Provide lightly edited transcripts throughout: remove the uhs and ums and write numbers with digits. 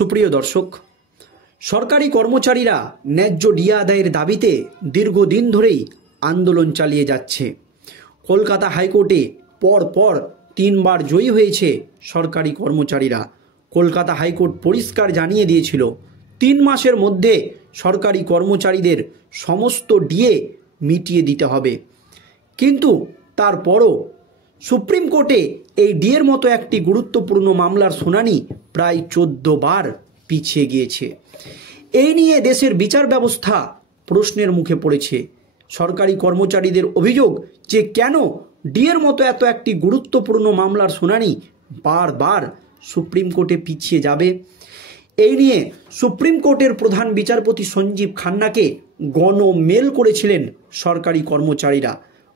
সুপ্রিয় দর্শক, সরকারি কর্মচারীরা ন্যায্য ডিএ আদায়ের দাবিতে দীর্ঘদিন ধরেই আন্দোলন চালিয়ে যাচ্ছে। কলকাতা হাইকোর্টে পর 3 বার জয়ী হয়েছে সরকারি কর্মচারীরা। কলকাতা হাইকোর্ট পরিষ্কার জানিয়ে দিয়েছিল 3 মাসের মধ্যে সরকারি কর্মচারীদের সমস্ত ডিএ মিটিয়ে দিতে হবে। কিন্তু তারপরও সুপ্রিম কোর্টে এই ডিএর মতো একটি গুরুত্বপূর্ণ মামলার শুনানি প্রায় 14 বার পিছিয়ে গিয়েছে। এই নিয়ে দেশের বিচার ব্যবস্থা প্রশ্নের মুখে পড়েছে। সরকারি কর্মচারীদের অভিযোগ যে কেন ডিএর মতো এত একটি গুরুত্বপূর্ণ মামলার শুনানি বারবার সুপ্রিম কোর্টে পিছিয়ে যাবে। এই নিয়ে সুপ্রিম কোর্টের প্রধান বিচারপতি সঞ্জীব খান্নাকে গণমেল করেছিলেন সরকারি কর্মচারীরা,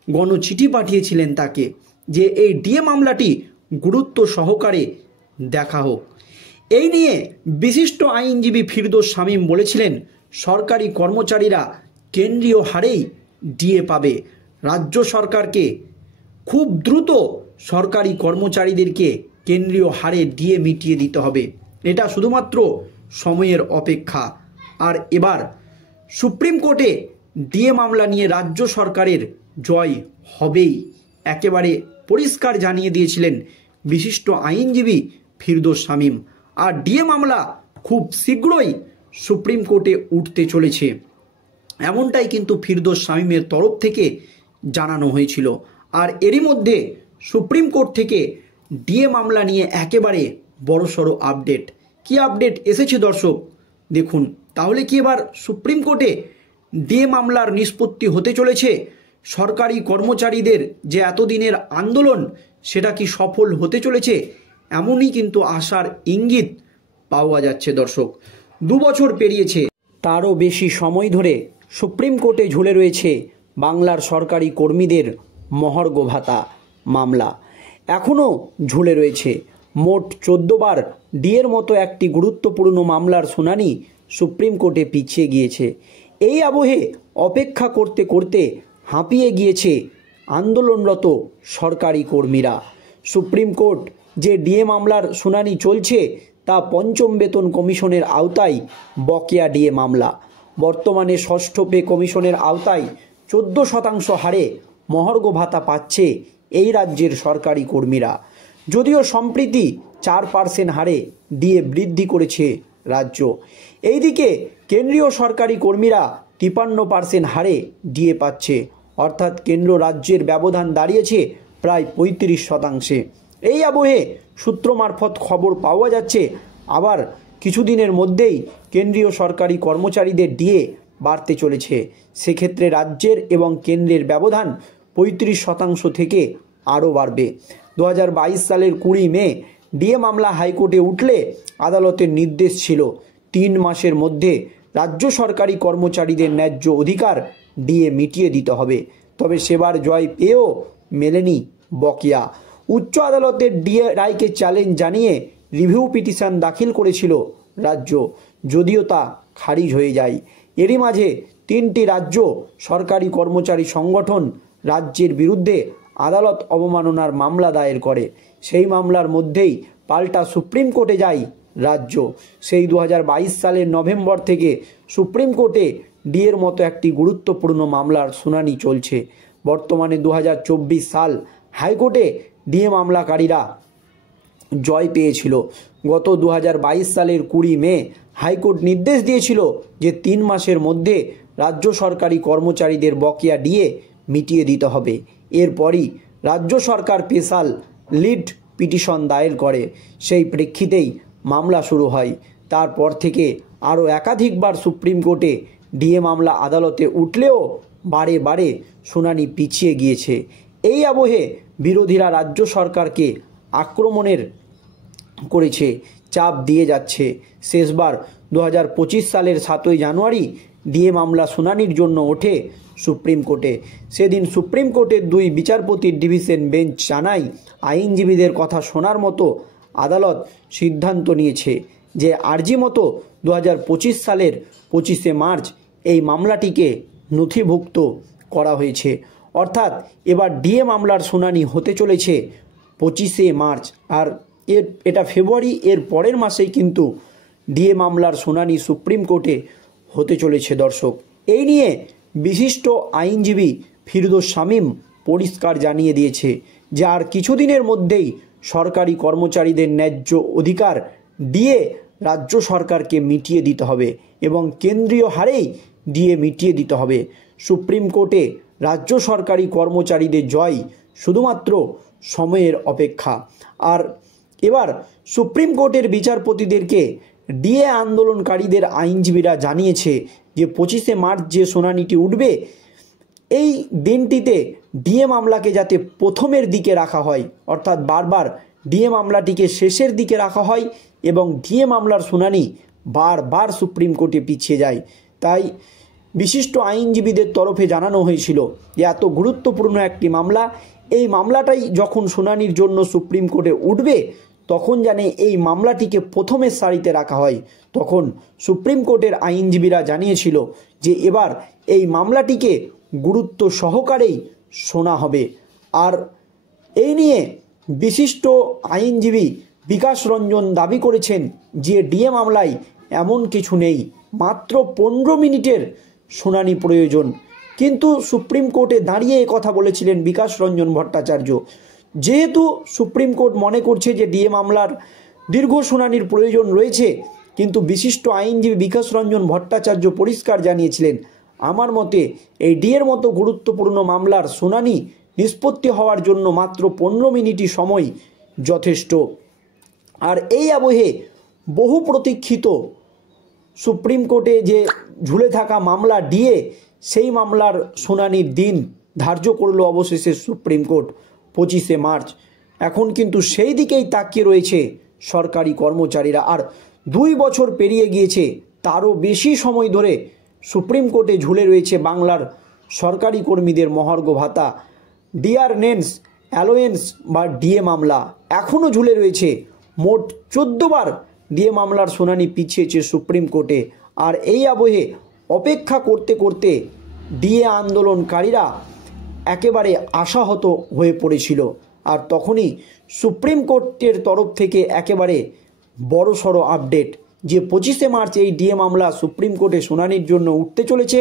গণচিঠি পাঠিয়েছিলেন তাকে যে এই ডিএ মামলাটি গুরুত্ব সহকারে দেখা হোক। এই নিয়ে বিশিষ্ট আইনজীবী ফিরদৌস শামীম বলেছিলেন, সরকারি কর্মচারীরা কেন্দ্রীয় হারেই ডিএ পাবে। রাজ্য সরকারকে খুব দ্রুত সরকারি কর্মচারীদেরকে কেন্দ্রীয় হারে ডিএ মিটিয়ে দিতে হবে। এটা শুধুমাত্র সময়ের অপেক্ষা। আর এবার সুপ্রিম কোর্টে ডিএ মামলা নিয়ে রাজ্য সরকারের জয় হবেই, একেবারে পরিষ্কার জানিয়ে দিয়েছিলেন বিশিষ্ট আইনজীবী ফিরদৌস শামীম। আর ডিএ মামলা খুব শীঘ্রই সুপ্রিম কোর্টে উঠতে চলেছে, এমনটাই কিন্তু ফিরদৌস শামীমের তরফ থেকে জানানো হয়েছিল। আর এরই মধ্যে সুপ্রিম কোর্ট থেকে ডিএ মামলা নিয়ে একেবারে বড়সড় আপডেট। কি আপডেট এসেছে দর্শক দেখুন। তাহলে কি এবার সুপ্রিম কোর্টে ডিএ মামলার নিষ্পত্তি হতে চলেছে? সরকারি কর্মচারীদের যে এতদিনের আন্দোলন সেটা কি সফল হতে চলেছে? এমনই কিন্তু আশার ইঙ্গিত পাওয়া যাচ্ছে দর্শক। 2 বছর পেরিয়েছে, তারও বেশি সময় ধরে সুপ্রিম কোর্টে ঝুলে রয়েছে বাংলার সরকারি কর্মীদের মহার্ঘ ভাতা মামলা। এখনও ঝুলে রয়েছে। মোট 14 বার ডিএর মতো একটি গুরুত্বপূর্ণ মামলার শুনানি সুপ্রিম কোর্টে পিছিয়ে গিয়েছে। এই আবহে অপেক্ষা করতে করতে হাঁপিয়ে গিয়েছে আন্দোলনরত সরকারি কর্মীরা। সুপ্রিম কোর্ট যে ডিএ মামলার শুনানি চলছে তা 5ম বেতন কমিশনের আওতায় বকেয়া ডিএ মামলা। বর্তমানে 6ষ্ঠ পে কমিশনের আওতায় 14% হারে মহার্ঘ ভাতা পাচ্ছে এই রাজ্যের সরকারি কর্মীরা। যদিও সম্প্রতি 4% হারে ডিএ বৃদ্ধি করেছে রাজ্য। এইদিকে কেন্দ্রীয় সরকারি কর্মীরা 53% হারে ডিএ পাচ্ছে, অর্থাৎ কেন্দ্র রাজ্যের ব্যবধান দাঁড়িয়েছে প্রায় 35%। এই আবহে সূত্র মারফত খবর পাওয়া যাচ্ছে আবার কিছুদিনের মধ্যেই কেন্দ্রীয় সরকারি কর্মচারীদের ডিএ বাড়তে চলেছে। সেক্ষেত্রে রাজ্যের এবং কেন্দ্রের ব্যবধান 35% থেকে আরও বাড়বে। 2022 সালের 20 মে ডিএ মামলা হাইকোর্টে উঠলে আদালতের নির্দেশ ছিল 3 মাসের মধ্যে রাজ্য সরকারি কর্মচারীদের ন্যায্য অধিকার ডিএ মিটিয়ে দিতে হবে। তবে সেবার জয় পেয়েও মেলেনি বকেয়া। উচ্চ আদালতের ডিএ রায়কে চ্যালেঞ্জ জানিয়ে রিভিউ পিটিশন দাখিল করেছিল রাজ্য, যদিও তা খারিজ হয়ে যায়। এরই মাঝে 3টি রাজ্য সরকারি কর্মচারী সংগঠন রাজ্যের বিরুদ্ধে আদালত অবমাননার মামলা দায়ের করে। সেই মামলার মধ্যেই পাল্টা সুপ্রিম কোর্টে যায় রাজ্য। সেই 2022 সালের নভেম্বর থেকে সুপ্রিম কোর্টে ডিএর মতো একটি গুরুত্বপূর্ণ মামলার শুনানি চলছে। বর্তমানে 2024 সাল হাইকোর্টে ডিএ মামলাকারীরা জয় পেয়েছিল। গত 2022 সালের 20 মে হাইকোর্ট নির্দেশ দিয়েছিল যে 3 মাসের মধ্যে রাজ্য সরকারি কর্মচারীদের বকেয়া ডিএ মিটিয়ে দিতে হবে। এরপরই রাজ্য সরকার স্পেশাল লিড পিটিশন দায়ের করে। সেই প্রেক্ষিতেই মামলা শুরু হয়। তারপর থেকে আরও একাধিকবার সুপ্রিম কোর্টে ডিএ মামলা আদালতে উঠলেও বারে বারে শুনানি পিছিয়ে গিয়েছে। এই আবহে বিরোধীরা রাজ্য সরকারকে আক্রমণের করেছে, চাপ দিয়ে যাচ্ছে। শেষবার 2025 সালের 7ই জানুয়ারি ডিএ মামলা শুনানির জন্য ওঠে সুপ্রিম কোর্টে। সেদিন সুপ্রিম কোর্টের 2 বিচারপতির ডিভিশন বেঞ্চ জানায়, আইনজীবীদের কথা শোনার মতো আদালত সিদ্ধান্ত নিয়েছে যে আর্জি মতো 2025 সালের 25শে মার্চ এই মামলাটিকে নথিভুক্ত করা হয়েছে। অর্থাৎ এবার ডিএ মামলার শুনানি হতে চলেছে 25শে মার্চ। আর এটা ফেব্রুয়ারি, এর পরের মাসেই কিন্তু ডিএ মামলার শুনানি সুপ্রিম কোর্টে হতে চলেছে দর্শক। এই নিয়ে বিশিষ্ট আইনজীবী ফিরদৌস শামীম পরিষ্কার জানিয়ে দিয়েছে যে আর কিছুদিনের মধ্যেই সরকারি কর্মচারীদের ন্যায্য অধিকার ডিএ রাজ্য সরকারকে মিটিয়ে দিতে হবে এবং কেন্দ্রীয় হারেই ডিএ মিটিয়ে দিতে হবে। সুপ্রিম কোর্টে রাজ্য সরকারি কর্মচারীদের জয় শুধুমাত্র সময়ের অপেক্ষা। আর এবার সুপ্রিম কোর্টের বিচারপতিদেরকে ডিএ আন্দোলনকারীদের আইনজীবীরা জানিয়েছে যে 25শে মার্চ যে শুনানিটি উঠবে এই দিনটিতে ডিএ মামলাকে যাতে প্রথমের দিকে রাখা হয়, অর্থাৎ বারবার ডিএ মামলাটিকে শেষের দিকে রাখা হয় এবং ডিএ মামলার শুনানি বারবার সুপ্রিম কোর্টে পিছিয়ে যায়। তাই বিশিষ্ট আইনজীবীদের তরফে জানানো হয়েছিল যে এত গুরুত্বপূর্ণ একটি মামলা, এই মামলাটাই যখন শুনানির জন্য সুপ্রিম কোর্টে উঠবে তখন জানে এই মামলাটিকে প্রথমের সারিতে রাখা হয়। তখন সুপ্রিম কোর্টের আইনজীবীরা জানিয়েছিল যে এবার এই মামলাটিকে গুরুত্ব সহকারেই শোনা হবে। আর এই নিয়ে বিশিষ্ট আইনজীবী বিকাশ রঞ্জন দাবি করেছেন যে ডিএ মামলায় এমন কিছু নেই, মাত্র 15 মিনিটের শুনানি প্রয়োজন। কিন্তু সুপ্রিম কোর্টে দাঁড়িয়ে কথা বলেছিলেন বিকাশ রঞ্জন ভট্টাচার্য। যেহেতু সুপ্রিম কোর্ট মনে করছে যে ডিএ মামলার দীর্ঘ শুনানির প্রয়োজন রয়েছে, কিন্তু বিশিষ্ট আইনজীবী বিকাশ রঞ্জন ভট্টাচার্য পরিষ্কার জানিয়েছিলেন আমার মতে এই ডিএর মতো গুরুত্বপূর্ণ মামলার শুনানি নিষ্পত্তি হওয়ার জন্য মাত্র 15 মিনিটই সময় যথেষ্ট। আর এই আবহে বহু প্রতীক্ষিত সুপ্রিম কোর্টে যে ঝুলে থাকা মামলা ডিএ, সেই মামলার শুনানির দিন ধার্য করলো অবশেষে সুপ্রিম কোর্ট 25শে মার্চ। এখন কিন্তু সেই দিকেই তাকিয়ে রয়েছে সরকারি কর্মচারীরা। আর 2 বছর পেরিয়ে গিয়েছে, তারও বেশি সময় ধরে সুপ্রিম কোর্টে ঝুলে রয়েছে বাংলার সরকারি কর্মীদের মহার্ঘ ভাতা, ডিয়ারনেন্স অ্যালোয়েন্স বা ডিএ মামলা এখনও ঝুলে রয়েছে। মোট 14 বার ডিএ মামলার শুনানি পিছিয়েছে সুপ্রিম কোর্টে। আর এই আবহে অপেক্ষা করতে করতে ডিএ আন্দোলনকারীরা একেবারে আশাহত হয়ে পড়েছিল। আর তখনই সুপ্রিম কোর্টের তরফ থেকে একেবারে বড়সড় আপডেট যে 25শে মার্চ এই ডিএ মামলা সুপ্রিম কোর্টে শুনানির জন্য উঠতে চলেছে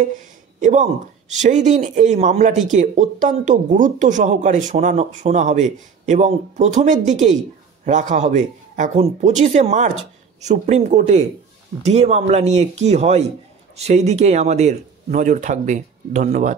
এবং সেই দিন এই মামলাটিকে অত্যন্ত গুরুত্ব সহকারে শোনা হবে এবং প্রথমের দিকেই রাখা হবে। এখন 25শে মার্চ সুপ্রিম কোর্টে ডিএ মামলা নিয়ে কি হয় সেই দিকেই আমাদের নজর থাকবে। ধন্যবাদ।